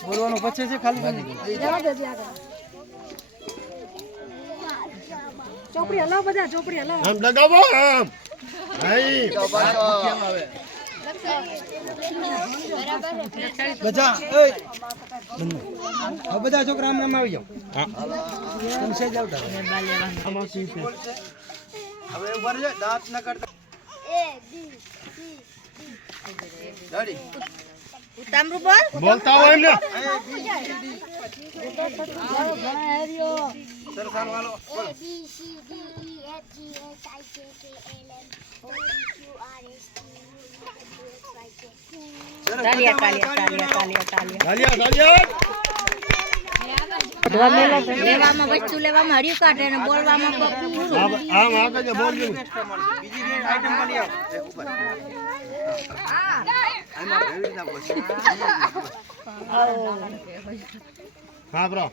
બોલવાનું પછી છે ખાલી ચોપડી હલાવ બધા ચોપડી હલાવ લગાવો આમ. અહીં બધા છોકરા આમ નામ આવી જાઓ. આવતા હવે ઊભા રહેજો દાંત ન કરતા રેડી ઉતામરું બોલ. બોલતા હોય બોલો. બધા તાલિયા વાળો, તાલિયા તાળીઓ તાલિયા તાલિયા તાલિયા લેવામાં વસ્તુ લેવામાં હર્યું કાઢે અને બોલવામાં આમ આગળ જા, બોલ બીજી આઈટમ પણ લઈ આવો. ઉપર. આમાં એવી હા બ્રો